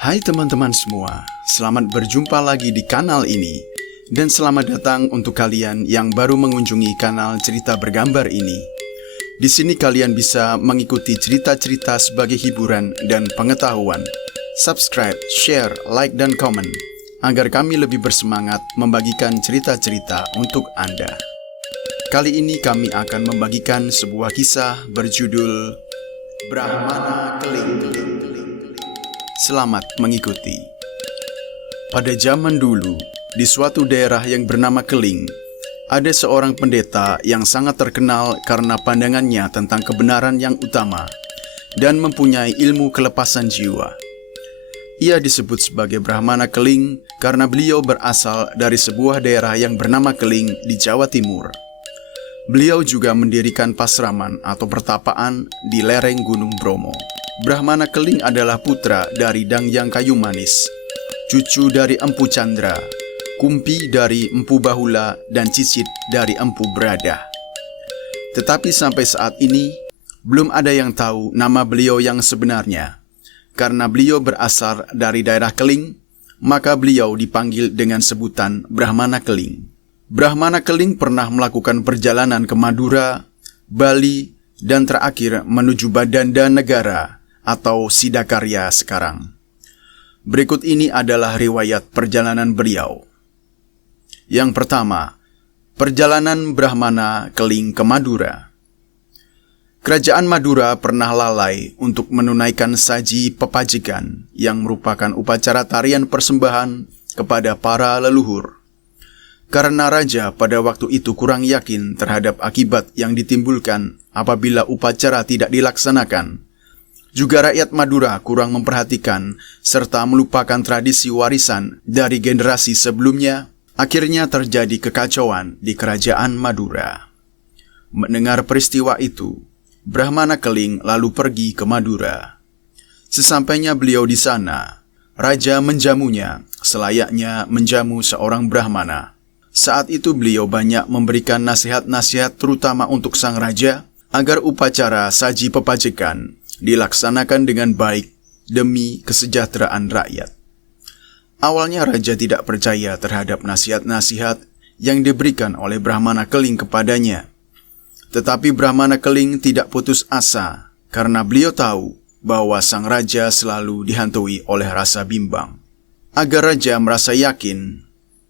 Hai teman-teman semua, selamat berjumpa lagi di kanal ini. Dan selamat datang untuk kalian yang baru mengunjungi kanal cerita bergambar ini. Di sini kalian bisa mengikuti cerita-cerita sebagai hiburan dan pengetahuan. Subscribe, share, like, dan komen, agar kami lebih bersemangat membagikan cerita-cerita untuk Anda. Kali ini kami akan membagikan sebuah kisah berjudul Brahmana Keling. Selamat mengikuti. Pada zaman dulu, di suatu daerah yang bernama Keling, ada seorang pendeta yang sangat terkenal karena pandangannya tentang kebenaran yang utama dan mempunyai ilmu kelepasan jiwa. Ia disebut sebagai Brahmana Keling karena beliau berasal dari sebuah daerah yang bernama Keling di Jawa Timur. Beliau juga mendirikan pasraman atau pertapaan di lereng Gunung Bromo. Brahmana Keling adalah putra dari Dangyang Kayu Manis, cucu dari Empu Chandra, Kumpi dari Empu Bahula, dan Cicit dari Empu Brada. Tetapi sampai saat ini, belum ada yang tahu nama beliau yang sebenarnya. Karena beliau berasal dari daerah Keling, maka beliau dipanggil dengan sebutan Brahmana Keling. Brahmana Keling pernah melakukan perjalanan ke Madura, Bali, dan terakhir menuju Badanda Negara atau Sidakarya sekarang. Berikut ini adalah riwayat perjalanan beliau. Yang pertama, perjalanan Brahmana Keling ke Madura. Kerajaan Madura pernah lalai untuk menunaikan saji pepajikan yang merupakan upacara tarian persembahan kepada para leluhur. Karena raja pada waktu itu kurang yakin terhadap akibat yang ditimbulkan apabila upacara tidak dilaksanakan. Juga rakyat Madura kurang memperhatikan serta melupakan tradisi warisan dari generasi sebelumnya. Akhirnya terjadi kekacauan di kerajaan Madura. Mendengar peristiwa itu, Brahmana Keling lalu pergi ke Madura. Sesampainya beliau di sana, raja menjamunya selayaknya menjamu seorang Brahmana. Saat itu beliau banyak memberikan nasihat-nasihat terutama untuk sang raja agar upacara saji pepajikan dilaksanakan dengan baik demi kesejahteraan rakyat. Awalnya raja tidak percaya terhadap nasihat-nasihat yang diberikan oleh Brahmana Keling kepadanya. Tetapi Brahmana Keling tidak putus asa karena beliau tahu bahwa sang raja selalu dihantui oleh rasa bimbang. Agar raja merasa yakin,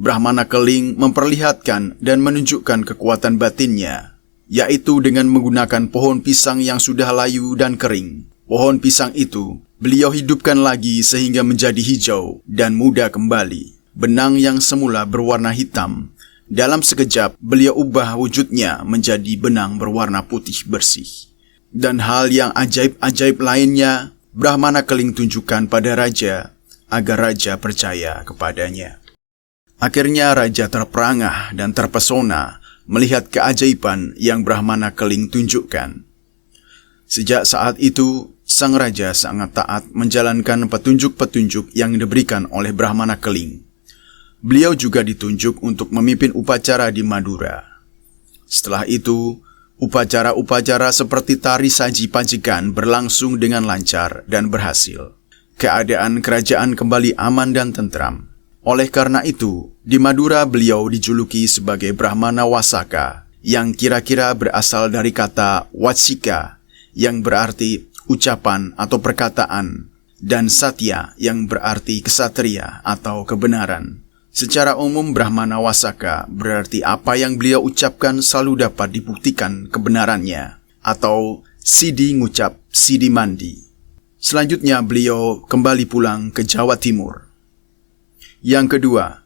Brahmana Keling memperlihatkan dan menunjukkan kekuatan batinnya, yaitu dengan menggunakan pohon pisang yang sudah layu dan kering. Pohon pisang itu beliau hidupkan lagi sehingga menjadi hijau dan muda kembali. Benang yang semula berwarna hitam, dalam sekejap beliau ubah wujudnya menjadi benang berwarna putih bersih. Dan hal yang ajaib-ajaib lainnya, Brahmana Keling tunjukkan pada raja, agar raja percaya kepadanya. Akhirnya raja terperangah dan terpesona melihat keajaiban yang Brahmana Keling tunjukkan. Sejak saat itu, sang raja sangat taat menjalankan petunjuk-petunjuk yang diberikan oleh Brahmana Keling. Beliau juga ditunjuk untuk memimpin upacara di Madura. Setelah itu, upacara-upacara seperti tari saji pajikan berlangsung dengan lancar dan berhasil. Keadaan kerajaan kembali aman dan tentram. Oleh karena itu, di Madura beliau dijuluki sebagai Brahmana Wasaka, yang kira-kira berasal dari kata Watsika, yang berarti ucapan atau perkataan, dan Satya yang berarti kesatria atau kebenaran. Secara umum Brahmana Wasaka berarti apa yang beliau ucapkan selalu dapat dibuktikan kebenarannya, atau Sidi ngucap, Sidi mandi. Selanjutnya beliau kembali pulang ke Jawa Timur. Yang kedua,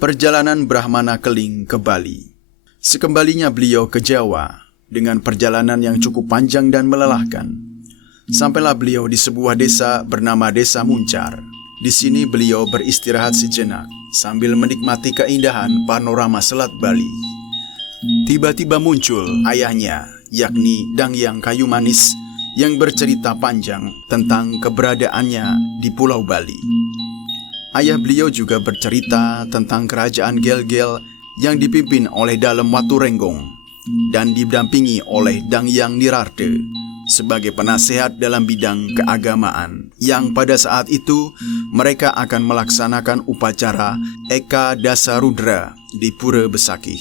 perjalanan Brahmana Keling ke Bali. Sekembalinya beliau ke Jawa dengan perjalanan yang cukup panjang dan melelahkan. Sampailah beliau di sebuah desa bernama Desa Muncar. Di sini beliau beristirahat sejenak sambil menikmati keindahan panorama Selat Bali. Tiba-tiba muncul ayahnya, yakni Dangyang Kayu Manis, yang bercerita panjang tentang keberadaannya di Pulau Bali. Ayah beliau juga bercerita tentang kerajaan Gel-Gel yang dipimpin oleh Dalem Waturenggong dan didampingi oleh Dangyang Nirarde sebagai penasehat dalam bidang keagamaan. yang pada saat itu mereka akan melaksanakan upacara Eka Dasarudra di Pura Besakih.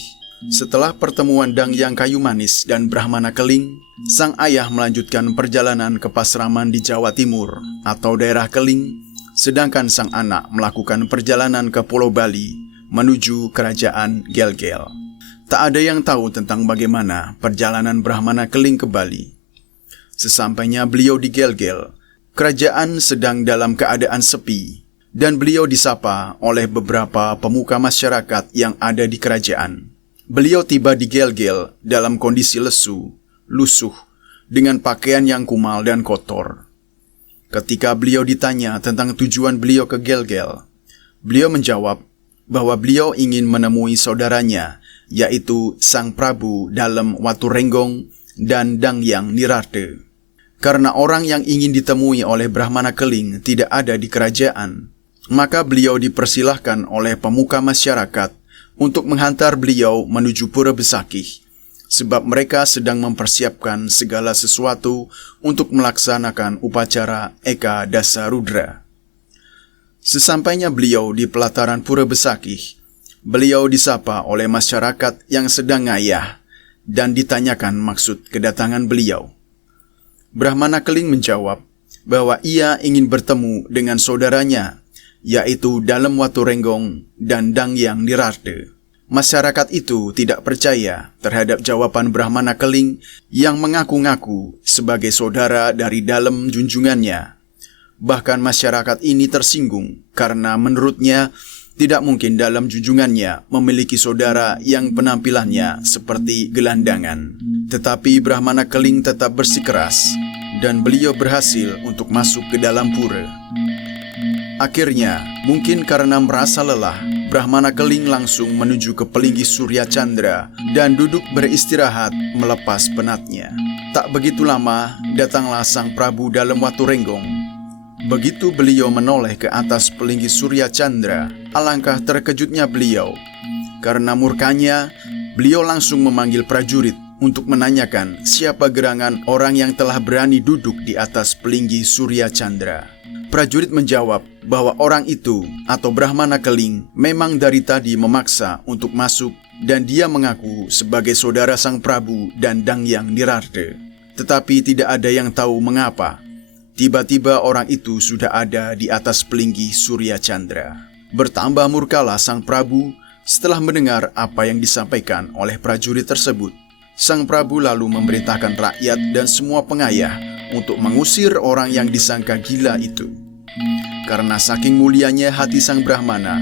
Setelah pertemuan Dangyang Kayu Manis dan Brahmana Keling, sang ayah melanjutkan perjalanan ke Pasraman di Jawa Timur atau daerah Keling, sedangkan sang anak melakukan perjalanan ke Pulau Bali menuju kerajaan Gel-Gel. Tak ada yang tahu tentang bagaimana perjalanan Brahmana Keling ke Bali. Sesampainya beliau di Gel-Gel, kerajaan sedang dalam keadaan sepi, dan beliau disapa oleh beberapa pemuka masyarakat yang ada di kerajaan. Beliau tiba di Gel-Gel dalam kondisi lesu, lusuh, dengan pakaian yang kumal dan kotor. Ketika beliau ditanya tentang tujuan beliau ke Gel-Gel, beliau menjawab bahwa beliau ingin menemui saudaranya, yaitu Sang Prabu Dalem Waturenggong dan Dangyang Nirarde. Karena orang yang ingin ditemui oleh Brahmana Keling tidak ada di kerajaan, maka beliau dipersilahkan oleh pemuka masyarakat untuk menghantar beliau menuju Pura Besakih, sebab mereka sedang mempersiapkan segala sesuatu untuk melaksanakan upacara Eka Dasarudra. Sesampainya beliau di pelataran Pura Besakih, beliau disapa oleh masyarakat yang sedang ngayah dan ditanyakan maksud kedatangan beliau. Brahmana Keling menjawab bahwa ia ingin bertemu dengan saudaranya, yaitu Dalem Waturenggong dan Dangyang Nirarde. Masyarakat itu tidak percaya terhadap jawaban Brahmana Keling yang mengaku-ngaku sebagai saudara dari Dalem junjungannya. Bahkan masyarakat ini tersinggung karena menurutnya tidak mungkin Dalem junjungannya memiliki saudara yang penampilannya seperti gelandangan. Tetapi Brahmana Keling tetap bersikeras dan beliau berhasil untuk masuk ke dalam pura. Akhirnya, mungkin karena merasa lelah, Brahmana Keling langsung menuju ke Pelinggi Surya Chandra dan duduk beristirahat melepas penatnya. Tak begitu lama, datanglah Sang Prabu Dalem Waturenggong. Begitu beliau menoleh ke atas Pelinggi Surya Chandra, alangkah terkejutnya beliau. Karena murkanya, beliau langsung memanggil prajurit untuk menanyakan siapa gerangan orang yang telah berani duduk di atas Pelinggi Surya Chandra. Prajurit menjawab bahwa orang itu atau Brahmana Keling memang dari tadi memaksa untuk masuk dan dia mengaku sebagai saudara Sang Prabu dan Dangyang Nirarde. Tetapi tidak ada yang tahu mengapa tiba-tiba orang itu sudah ada di atas Pelinggi Surya Chandra. Bertambah murkalah Sang Prabu setelah mendengar apa yang disampaikan oleh prajurit tersebut. Sang Prabu lalu memerintahkan rakyat dan semua pengayah untuk mengusir orang yang disangka gila itu. Karena saking mulianya hati Sang Brahmana,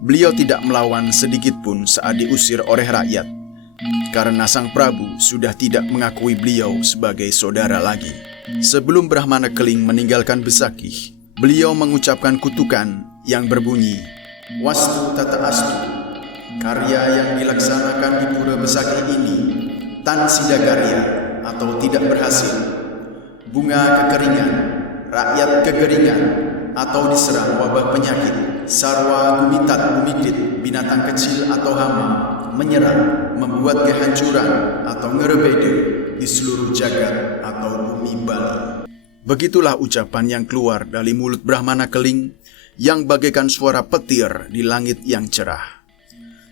beliau tidak melawan sedikit pun saat diusir oleh rakyat. Karena Sang Prabu sudah tidak mengakui beliau sebagai saudara lagi. Sebelum Brahmana Keling meninggalkan Besakih, beliau mengucapkan kutukan yang berbunyi, "Wastu tata astu." Karya yang dilaksanakan di Pura Besakih ini tan sidakarya atau tidak berhasil. Bunga kekeringan, rakyat kekeringan, atau diserang wabah penyakit, sarwa gumitat gumidit, binatang kecil atau hama, menyerang, membuat kehancuran atau ngerebede di seluruh jagat atau bumi Bali. Begitulah ucapan yang keluar dari mulut Brahmana Keling yang bagaikan suara petir di langit yang cerah.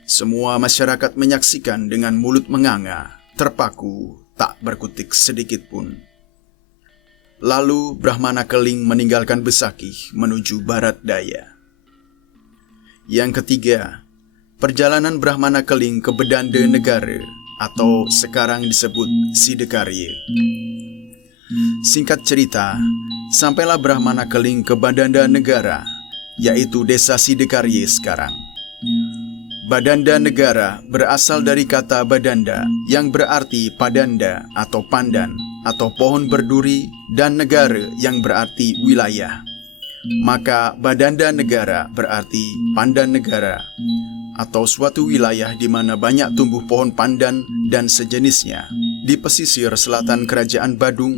Semua masyarakat menyaksikan dengan mulut menganga, terpaku, tak berkutik sedikit pun. Lalu Brahmana Keling meninggalkan Besakih menuju barat daya. Yang ketiga, perjalanan Brahmana Keling ke Bedanda Negara atau sekarang disebut Sidekarya. Singkat cerita, sampailah Brahmana Keling ke Bedanda Negara, yaitu desa Sidekarya sekarang. Badanda Negara berasal dari kata Badanda yang berarti padanda atau pandan atau pohon berduri dan negara yang berarti wilayah. Maka Badanda Negara berarti pandan negara atau suatu wilayah di mana banyak tumbuh pohon pandan dan sejenisnya. Di pesisir selatan Kerajaan Badung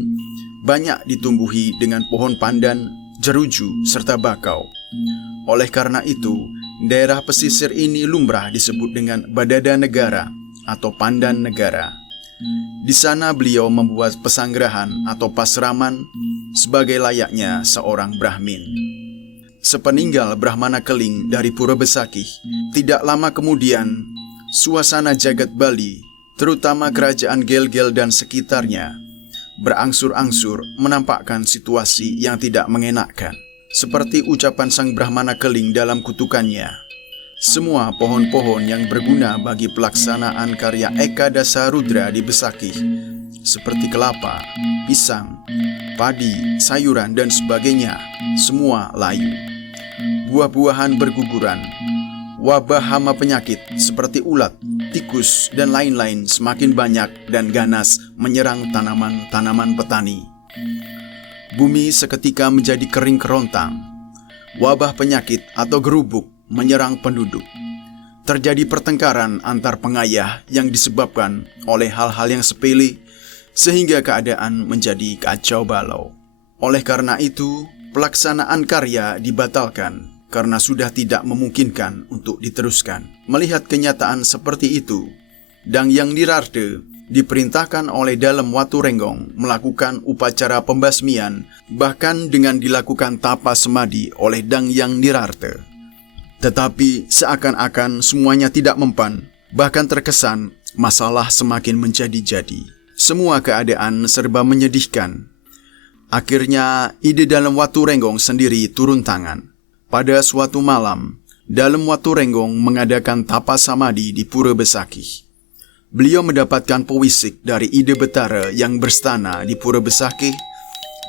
banyak ditumbuhi dengan pohon pandan, jeruju serta bakau. Oleh karena itu, daerah pesisir ini lumrah disebut dengan Badanda Negara atau Pandan Negara. Di sana beliau membuat pesanggrahan atau pasraman sebagai layaknya seorang Brahmin. Sepeninggal Brahmana Keling dari Pura Besakih, tidak lama kemudian, suasana jagat Bali, terutama kerajaan Gel-Gel dan sekitarnya, berangsur-angsur menampakkan situasi yang tidak mengenakkan. Seperti ucapan sang Brahmana Keling dalam kutukannya, semua pohon-pohon yang berguna bagi pelaksanaan karya Eka Dasa Rudra di Besakih, seperti kelapa, pisang, padi, sayuran, dan sebagainya, semua layu. Buah-buahan berguguran. Wabah hama penyakit seperti ulat, tikus, dan lain-lain semakin banyak dan ganas menyerang tanaman-tanaman petani. Bumi seketika menjadi kering kerontang. Wabah penyakit atau gerubuk menyerang penduduk. Terjadi pertengkaran antar pengayah yang disebabkan oleh hal-hal yang sepele, sehingga keadaan menjadi kacau balau. Oleh karena itu, pelaksanaan karya dibatalkan karena sudah tidak memungkinkan untuk diteruskan. Melihat kenyataan seperti itu, Dang Yang Nirarte diperintahkan oleh Dalem Waturenggong melakukan upacara pembasmian, bahkan dengan dilakukan tapa semadi oleh Dang Yang Nirarte. Tetapi seakan-akan semuanya tidak mempan, bahkan terkesan masalah semakin menjadi-jadi. Semua keadaan serba menyedihkan. Akhirnya ide Dalem Waturenggong sendiri turun tangan. Pada suatu malam, Dalem Waturenggong mengadakan tapa samadi di Pura Besakih. Beliau mendapatkan pewisik dari Ide Betara yang berstana di Pura Besakih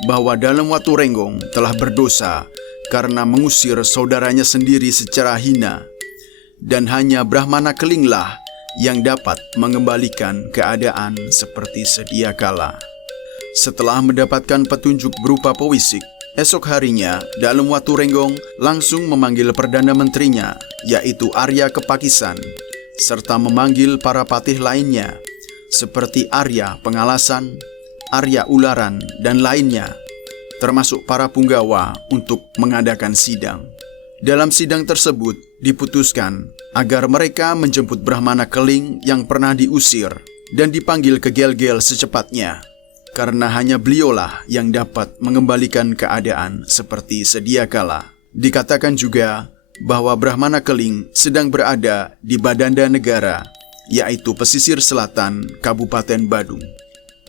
bahwa Dalem Waturenggong telah berdosa karena mengusir saudaranya sendiri secara hina, dan hanya Brahmana Kelinglah yang dapat mengembalikan keadaan seperti sedia kala. Setelah mendapatkan petunjuk berupa pewisik, esok harinya Dalem Waturenggong langsung memanggil Perdana Menterinya, yaitu Arya Kepakisan, serta memanggil para patih lainnya, seperti Arya Pengalasan, Arya Ularan, dan lainnya, termasuk para punggawa untuk mengadakan sidang. Dalam sidang tersebut diputuskan agar mereka menjemput Brahmana Keling yang pernah diusir dan dipanggil ke Gel-Gel secepatnya, karena hanya beliaulah yang dapat mengembalikan keadaan seperti sedia kala. Dikatakan juga bahwa Brahmana Keling sedang berada di Badanda Negara, yaitu pesisir selatan Kabupaten Badung.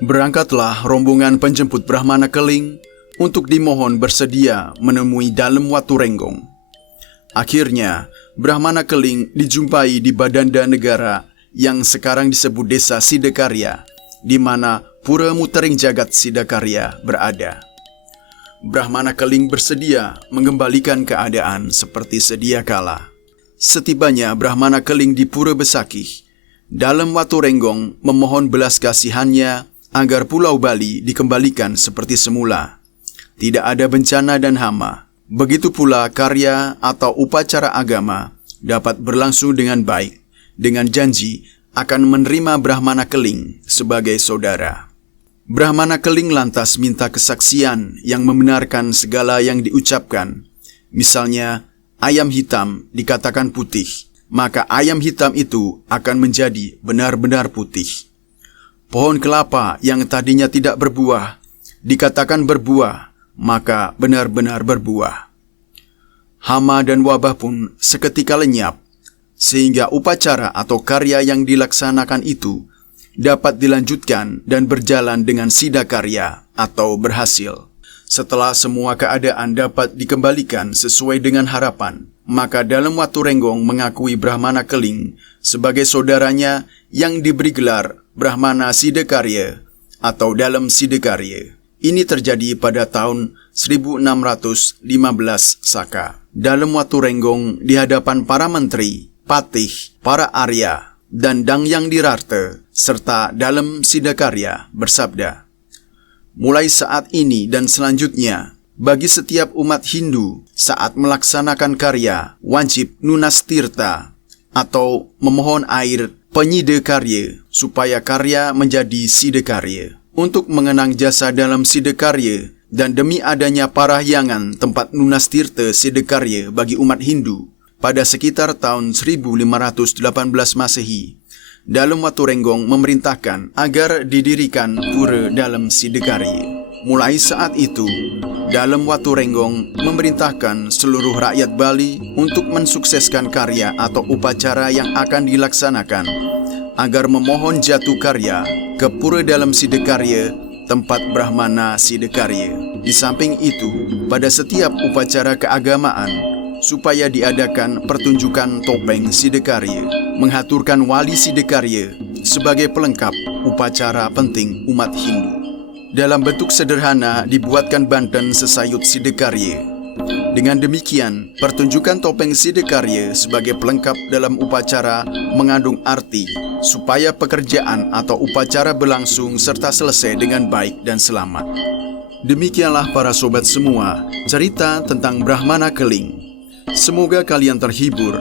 Berangkatlah rombongan penjemput Brahmana Keling untuk dimohon bersedia menemui Dalem Waturenggong. Akhirnya, Brahmana Keling dijumpai di Badanda Negara yang sekarang disebut Desa Sidakarya, di mana Pura Mutering Jagat Sidakarya berada. Brahmana Keling bersedia mengembalikan keadaan seperti sedia kala. Setibanya Brahmana Keling di Pura Besakih, Dalem Waturenggong memohon belas kasihannya agar Pulau Bali dikembalikan seperti semula. Tidak ada bencana dan hama. Begitu pula karya atau upacara agama dapat berlangsung dengan baik, dengan janji akan menerima Brahmana Keling sebagai saudara. Brahmana Keling lantas minta kesaksian yang membenarkan segala yang diucapkan. Misalnya, ayam hitam dikatakan putih, maka ayam hitam itu akan menjadi benar-benar putih. Pohon kelapa yang tadinya tidak berbuah, dikatakan berbuah, maka benar-benar berbuah. Hama dan wabah pun seketika lenyap, sehingga upacara atau karya yang dilaksanakan itu dapat dilanjutkan dan berjalan dengan sidakarya atau berhasil. Setelah semua keadaan dapat dikembalikan sesuai dengan harapan, maka Dalem Waturenggong mengakui Brahmana Keling sebagai saudaranya yang diberi gelar Brahmana Sidakarya atau Dalem Sidakarya. Ini terjadi pada tahun 1615 Saka. Dalem Waturenggong di hadapan para menteri, patih, para Arya, dan Dang Yang Nirarte, serta Dalem Sidakarya bersabda, mulai saat ini dan selanjutnya, bagi setiap umat Hindu saat melaksanakan karya, wajib nunas tirta atau memohon air penyidakarya supaya karya menjadi sidakarya. Untuk mengenang jasa dalam sidakarya dan demi adanya parahyangan tempat nunas tirta sidakarya bagi umat Hindu pada sekitar tahun 1518 Masehi, Dalem Waturenggong memerintahkan agar didirikan pura Dalem Sidekarya. Mulai saat itu, Dalem Waturenggong memerintahkan seluruh rakyat Bali untuk mensukseskan karya atau upacara yang akan dilaksanakan, agar memohon jatuh karya ke pura Dalem Sidekarya, tempat Brahmana Sidekarya. Di samping itu, pada setiap upacara keagamaan, supaya diadakan pertunjukan topeng Sidekarya, menghaturkan wali Sidekarya sebagai pelengkap upacara penting umat Hindu. Dalam bentuk sederhana dibuatkan banten sesayut Sidekarya. Dengan demikian, pertunjukan topeng Sidekarya sebagai pelengkap dalam upacara mengandung arti supaya pekerjaan atau upacara berlangsung serta selesai dengan baik dan selamat. Demikianlah para sobat semua, cerita tentang Brahmana Keling. Semoga kalian terhibur,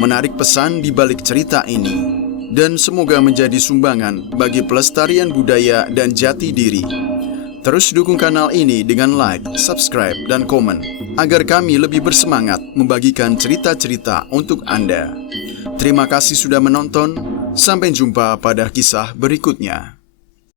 menarik pesan di balik cerita ini, dan semoga menjadi sumbangan bagi pelestarian budaya dan jati diri. Terus dukung kanal ini dengan like, subscribe, dan komen, agar kami lebih bersemangat membagikan cerita-cerita untuk Anda. Terima kasih sudah menonton, sampai jumpa pada kisah berikutnya.